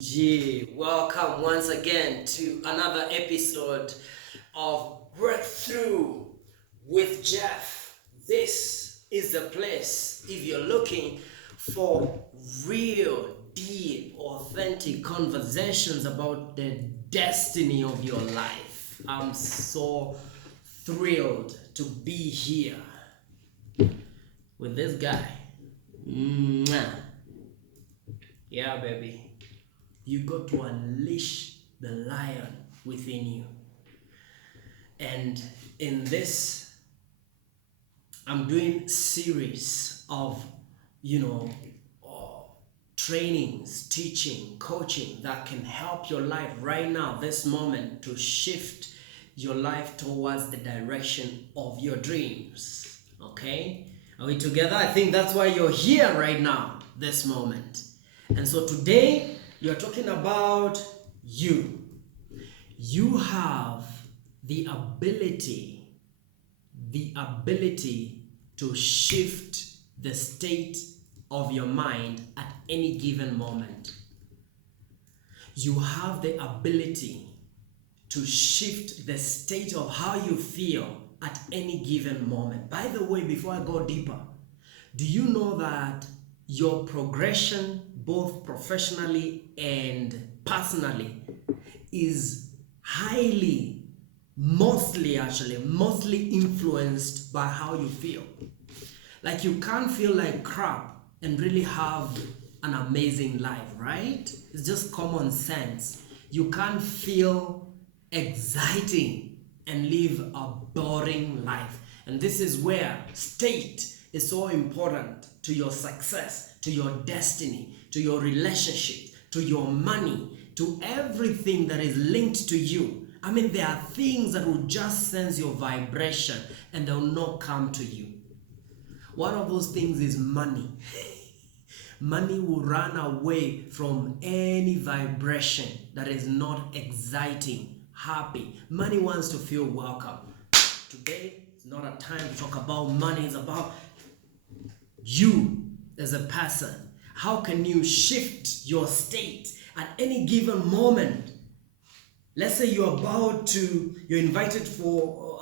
Welcome once again to another episode of Breakthrough with Jeff. This is the place if you're looking for real, deep, authentic conversations about the destiny of your life. I'm so thrilled to be here with this guy. Mwah. Yeah, baby. You got to unleash the lion within you. And in this, I'm doing series of, trainings, teaching, coaching that can help your life right now, this moment, to shift your life towards the direction of your dreams. Okay? Are we together? I think that's why you're here right now, this moment. And so today, you're talking about you. You have the ability to shift the state of your mind at any given moment. You have the ability to shift the state of how you feel at any given moment. By the way, before I go deeper, do you know that your progression, both professionally and personally, is mostly influenced by how you feel? Like, you can't feel like crap and really have an amazing life, right? It's just common sense. You can't feel exciting and live a boring life. And this is where state is so important to your success, to your destiny, to your relationship, to your money, to everything that is linked to you. I mean, there are things that will just sense your vibration and they'll not come to you. One of those things is money. Money will run away from any vibration that is not exciting, happy. Money wants to feel welcome. Today is not a time to talk about money. It's about you as a person. How can you shift your state at any given moment? Let's say you're invited for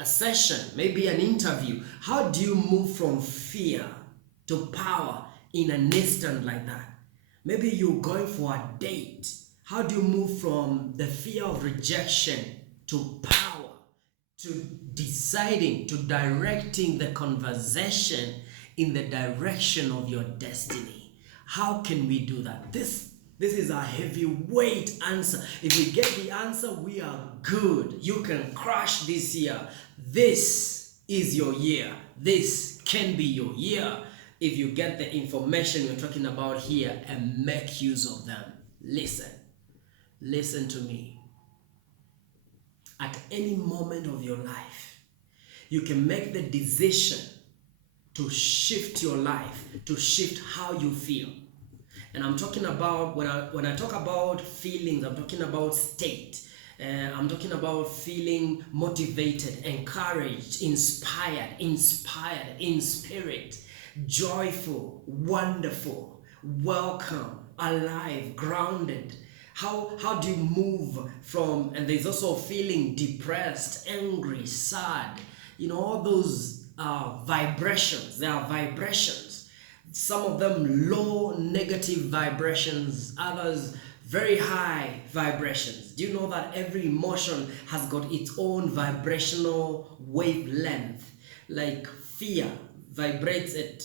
a session, maybe an interview. How do you move from fear to power in an instant like that? Maybe you're going for a date. How do you move from the fear of rejection to power, to deciding, to directing the conversation in the direction of your destiny? How can we do that? This is a heavyweight answer. If we get the answer, we are good. You can crush this year. This is your year. This can be your year if you get the information we're talking about here and make use of them. Listen to me. At any moment of your life, you can make the decision to shift your life, to shift how you feel. And I'm talking about, when I talk about feelings, I'm talking about state. I'm talking about feeling motivated, encouraged, inspired in spirit, joyful, wonderful, welcome, alive, grounded. How do you move from, and there's also feeling depressed, angry, sad, all those vibrations. There are vibrations. Some of them low negative vibrations, others very high vibrations. Do you know that every emotion has got its own vibrational wavelength? Like fear vibrates at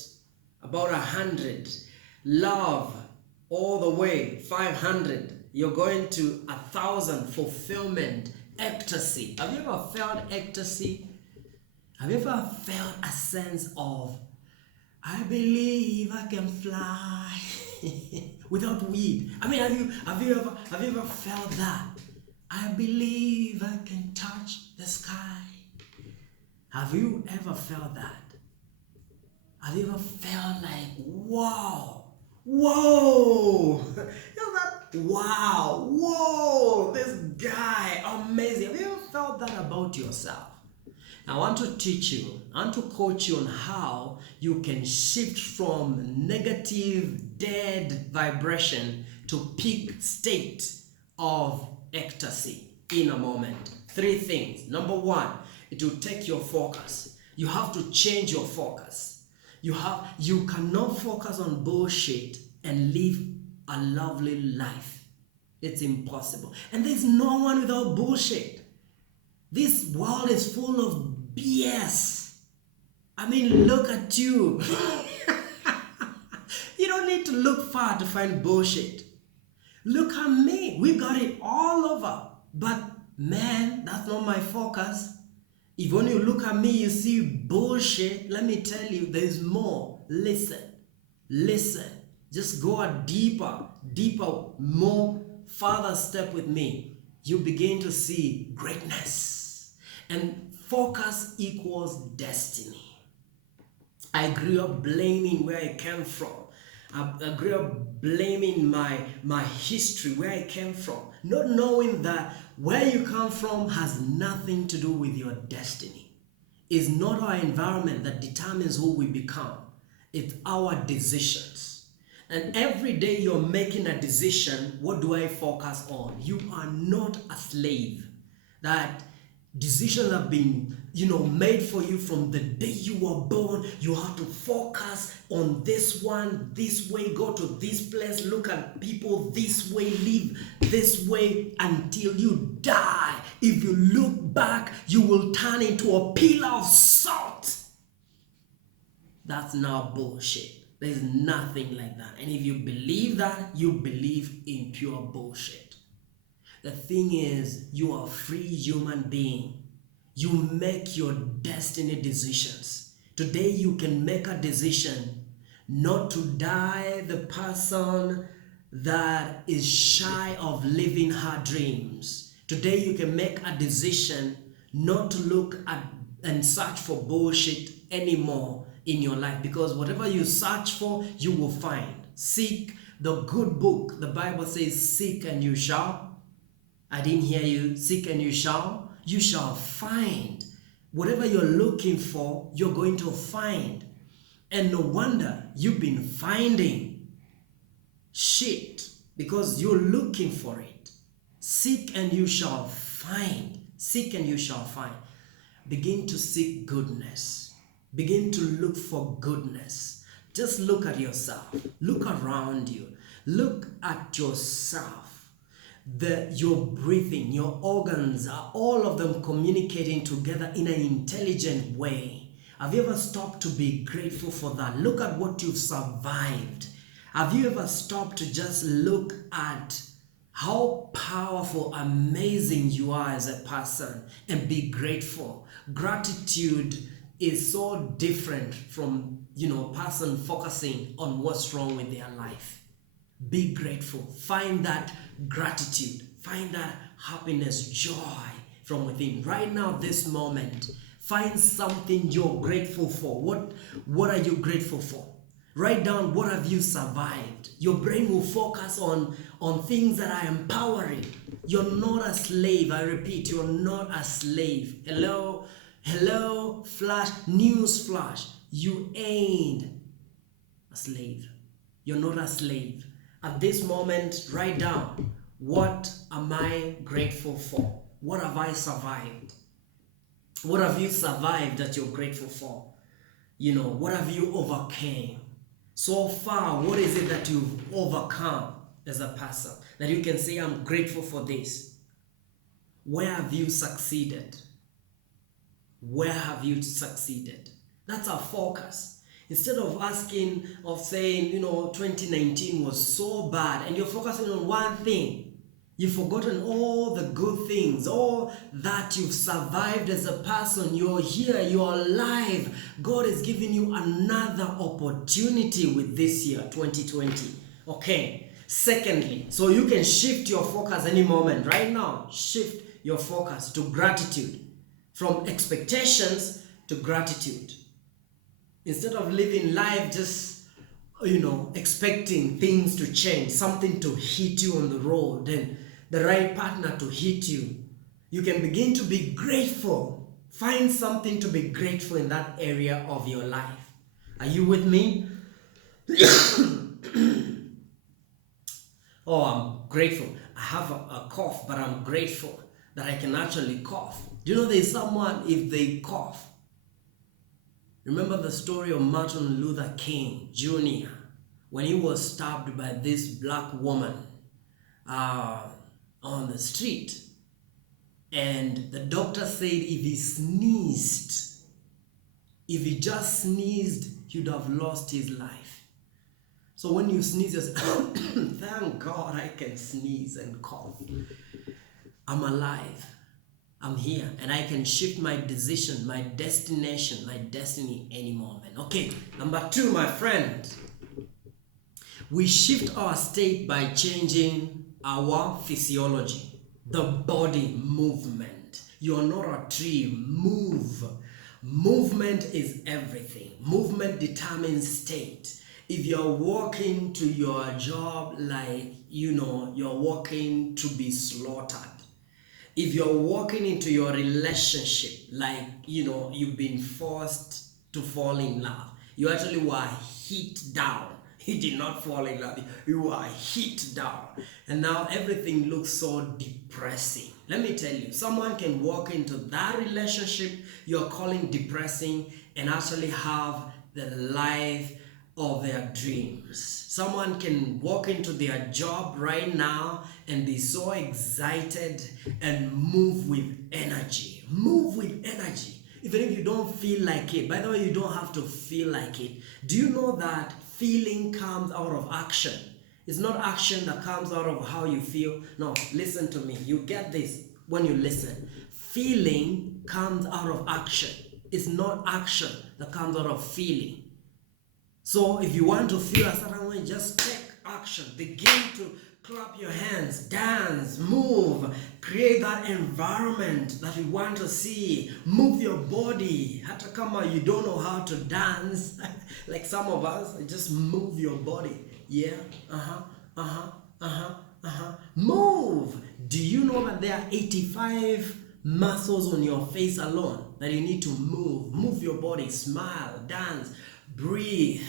about 100, love all the way 500, you're going to 1,000. Fulfillment, ecstasy. Have you ever felt ecstasy? Have you ever felt a sense of, I believe I can fly without weed? I mean, have you ever felt that? I believe I can touch the sky. Have you ever felt that? Have you ever felt like, whoa, that, wow, whoa, this guy, amazing. Have you ever felt that about yourself? I want to teach you, I want to coach you on how you can shift from negative, dead vibration to peak state of ecstasy in a moment. 3 things. Number 1, it will take your focus. You have to change your focus. You cannot focus on bullshit and live a lovely life. It's impossible. And there's no one without bullshit. This world is full of BS. I mean, look at you. You don't need to look far to find bullshit. Look at me. We got it all over. But man, that's not my focus. If when you look at me, you see bullshit, let me tell you, there's more. Listen. Just go a deeper, more, farther step with me. You begin to see greatness. And focus equals destiny. I grew up blaming where I came from. I grew up blaming my history, where I came from, not knowing that where you come from has nothing to do with your destiny. It's not our environment that determines who we become. It's our decisions. And every day you're making a decision, what do I focus on? You are not a slave. That decisions have been, made for you from the day you were born. You have to focus on this one, this way, go to this place, look at people this way, live this way until you die. If you look back, you will turn into a pillar of salt. That's now bullshit. There's nothing like that. And if you believe that, you believe in pure bullshit. The thing is, you are a free human being. You make your destiny decisions. Today you can make a decision not to die the person that is shy of living her dreams. Today you can make a decision not to look at and search for bullshit anymore in your life, because whatever you search for, you will find. Seek the good book. The Bible says, seek and you shall. I didn't hear you. Seek and you shall. You shall find. Whatever you're looking for, you're going to find. And no wonder you've been finding shit, because you're looking for it. Seek and you shall find. Seek and you shall find. Begin to seek goodness. Begin to look for goodness. Just look at yourself. Look around you. Look at yourself. Your breathing, your organs, are all of them communicating together in an intelligent way. Have you ever stopped to be grateful for that? Look at what you've survived. Have you ever stopped to just look at how powerful, amazing you are as a person and be grateful? Gratitude is so different from, a person focusing on what's wrong with their life. Be grateful. Find that gratitude. Find that happiness, joy from within. Right now, this moment, find something you're grateful for. What are you grateful for? Write down what have you survived. Your brain will focus on things that are empowering. You're not a slave. I repeat, you're not a slave. Hello, flash, news flash. You ain't a slave. You're not a slave. At this moment, write down, what am I grateful for? What have I survived? What have you survived that you're grateful for? What have you overcame? So far, what is it that you've overcome as a person that you can say, I'm grateful for this? Where have you succeeded? Where have you succeeded? That's our focus. Instead of saying, 2019 was so bad and you're focusing on one thing, you've forgotten all the good things, all that you've survived as a person. You're here, you're alive. God is giving you another opportunity with this year, 2020. Okay. Secondly, so you can shift your focus any moment. Right now, shift your focus to gratitude. From expectations to gratitude. Instead of living life just, expecting things to change, something to hit you on the road, and the right partner to hit you, you can begin to be grateful Find something to be grateful in that area of your life. Are you with me? Oh, I'm grateful. I have a cough, but I'm grateful that I can actually cough. Do you know there's someone, if they cough, remember the story of Martin Luther King Jr. when he was stabbed by this black woman on the street. And the doctor said if he sneezed, if he just sneezed, he'd have lost his life. So when you sneeze, you say, thank God I can sneeze and cough. I'm alive. I'm here. And I can shift my decision, my destination, my destiny any moment. Okay, number 2, my friend. We shift our state by changing our physiology, the body movement. You're not a tree. Move. Movement is everything. Movement determines state. If you're walking to your job like, you're walking to be slaughtered. If you're walking into your relationship like, you've been forced to fall in love, you actually were hit down. You did not fall in love. You were hit down. And now everything looks so depressing. Let me tell you, someone can walk into that relationship you're calling depressing and actually have the life of their dreams. Someone can walk into their job right now and be so excited and move with energy. Move with energy. Even if you don't feel like it. By the way, you don't have to feel like it. Do you know that feeling comes out of action? It's not action that comes out of how you feel. No, listen to me. You get this when you listen. Feeling comes out of action. It's not action that comes out of feeling. So if you want to feel a certain way, just take action. Begin to clap your hands, dance, move, create that environment that you want to see. Move your body. Hata kama you don't know how to dance, like some of us, just move your body. Yeah, move. Do you know that there are 85 muscles on your face alone that you need to move? Move your body, smile, dance, breathe.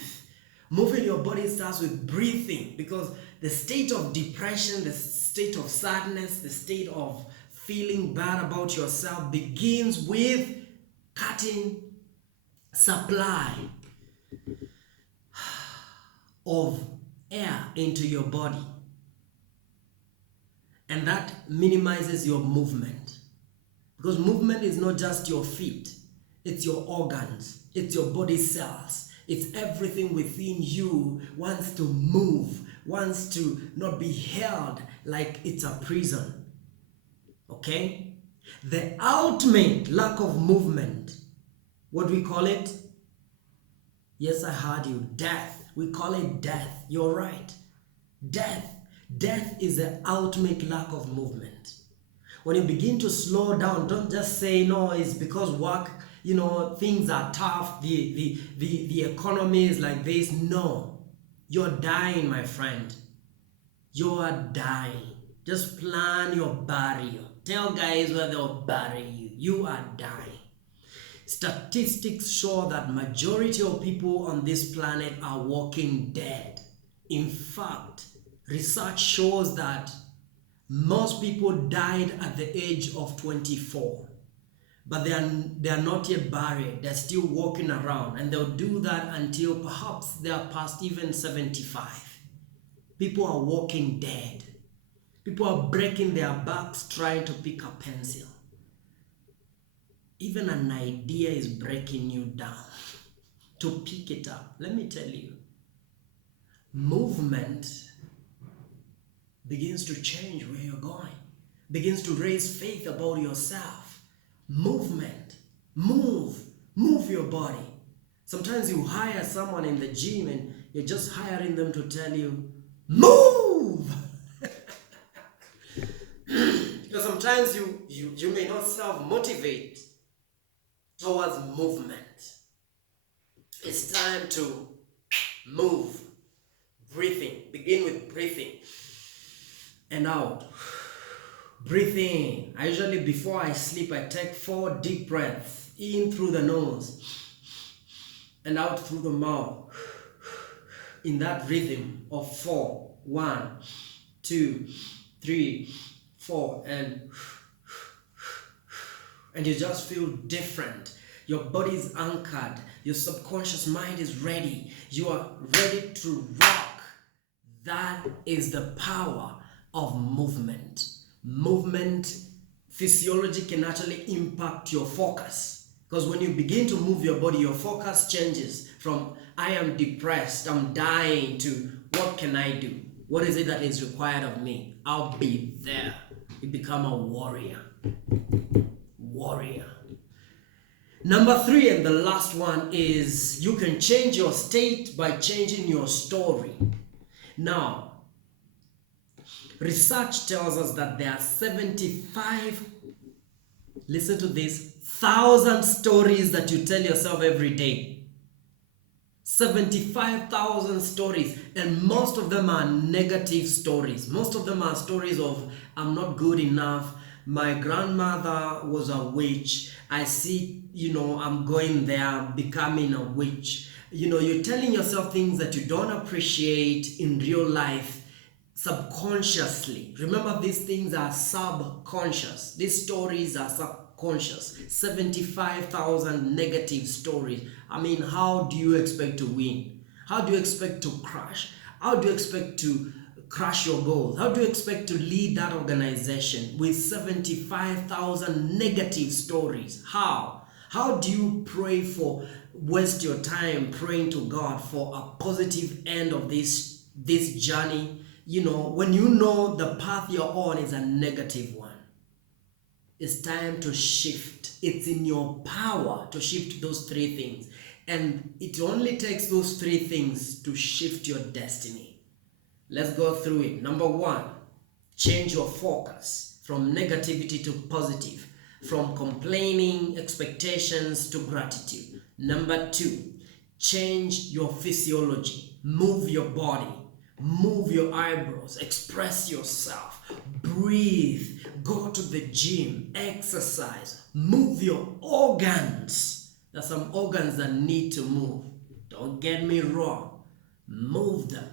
Moving your body starts with breathing, because the state of depression, the state of sadness, the state of feeling bad about yourself begins with cutting supply of air into your body. And that minimizes your movement. Because movement is not just your feet, it's your organs, it's your body cells. It's everything within you wants to move, wants to not be held like it's a prison. Okay? The ultimate lack of movement, what do we call it? Yes, I heard you. Death. We call it death. You're right. Death. Death is the ultimate lack of movement. When you begin to slow down, don't just say, no, it's because work, things are tough, the economy is like this. No, you're dying, my friend. You are dying. Just plan your burial. Tell guys where they'll bury you. You are dying. Statistics show that majority of people on this planet are walking dead. In fact, research shows that most people died at the age of 24. But they are not yet buried. They're still walking around, and they'll do that until perhaps they are past even 75. People are walking dead. People are breaking their backs trying to pick a pencil. Even an idea is breaking you down to pick it up. Let me tell you, movement begins to change where you're going, begins to raise faith about yourself. Movement. Move your body. Sometimes you hire someone in the gym and you're just hiring them to tell you, move. Because sometimes you may not self-motivate towards movement. It's time to move. Breathing. Begin with breathing. And out. Breathe in. I usually, before I sleep, I take 4 deep breaths. In through the nose and out through the mouth. In that rhythm of 4. 1, 2, 3, 4, and you just feel different. Your body is anchored. Your subconscious mind is ready. You are ready to rock. That is the power of movement. Movement, physiology can actually impact your focus. Because when you begin to move your body, your focus changes from I am depressed, I'm dying, to what can I do? What is it that is required of me? I'll be there. You become a warrior. Warrior. Number 3, and the last one, is you can change your state by changing your story. Now, research tells us that there are 75, listen to this, 1,000 stories that you tell yourself every day. 75,000 stories, and most of them are negative stories. Most of them are stories of I'm not good enough, my grandmother was a witch, I see, I'm going there, becoming a witch. You're telling yourself things that you don't appreciate in real life subconsciously. Remember, these things are subconscious. These stories are subconscious. 75,000 negative stories. I mean, how do you expect to win? How do you expect to crash? How do you expect to crush your goals? How do you expect to lead that organization with 75,000 negative stories? How? How do you waste your time praying to God for a positive end of this journey? When you know the path you're on is a negative one, it's time to shift. It's in your power to shift those 3 things. And it only takes those 3 things to shift your destiny. Let's go through it. Number 1, change your focus from negativity to positive, from complaining, expectations to gratitude. Number 2, change your physiology. Move your body. Move your eyebrows, express yourself, breathe, go to the gym, exercise, move your organs. There's some organs that need to move. Don't get me wrong. Move them.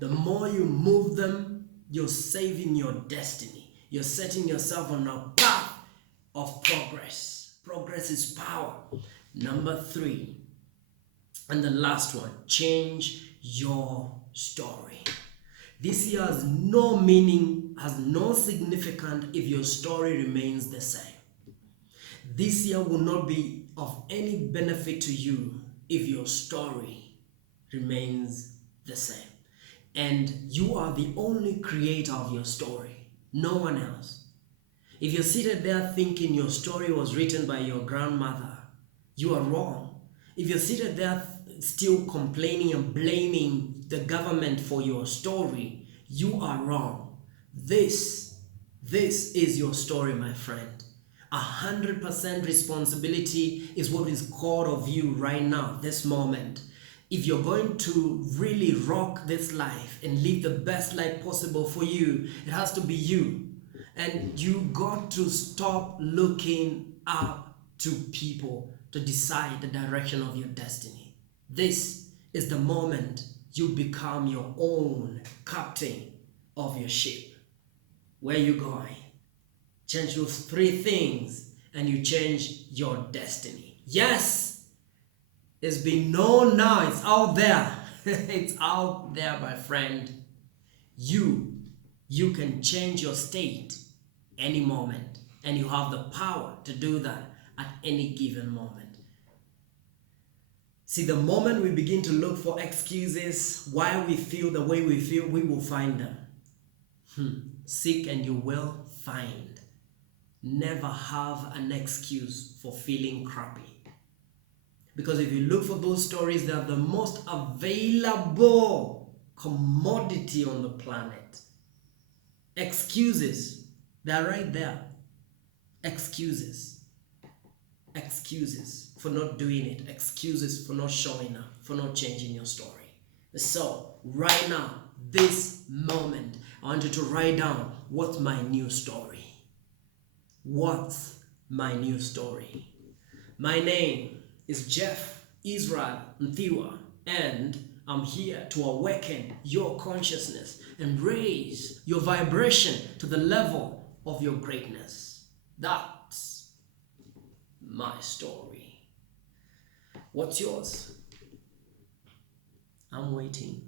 The more you move them, you're saving your destiny. You're setting yourself on a path of progress. Progress is power. Number 3, and the last one, change your story. This year has no meaning, has no significance if your story remains the same. This year will not be of any benefit to you if your story remains the same. And you are the only creator of your story, no one else. If you're seated there thinking your story was written by your grandmother, you are wrong. If you're seated there still complaining and blaming the government for your story, you are wrong. This is your story, my friend. 100% responsibility is what is called of you right now, this moment. If you're going to really rock this life and live the best life possible for you, it has to be you. And you got to stop looking up to people to decide the direction of your destiny. This is the moment you become your own captain of your ship. Where are you going? Change those 3 things and you change your destiny. Yes, it's been known now. It's out there. It's out there, my friend. You can change your state any moment, and you have the power to do that at any given moment. See, the moment we begin to look for excuses why we feel the way we feel, we will find them. Seek and you will find. Never have an excuse for feeling crappy. Because if you look for those stories, they are the most available commodity on the planet. Excuses, they're right there. Excuses for not doing it. Excuses for not showing up, for not changing your story. So, right now, this moment, I want you to write down, what's my new story? What's my new story? My name is Jeff Israel Nthiwa, and I'm here to awaken your consciousness and raise your vibration to the level of your greatness. That's my story. What's yours? I'm waiting.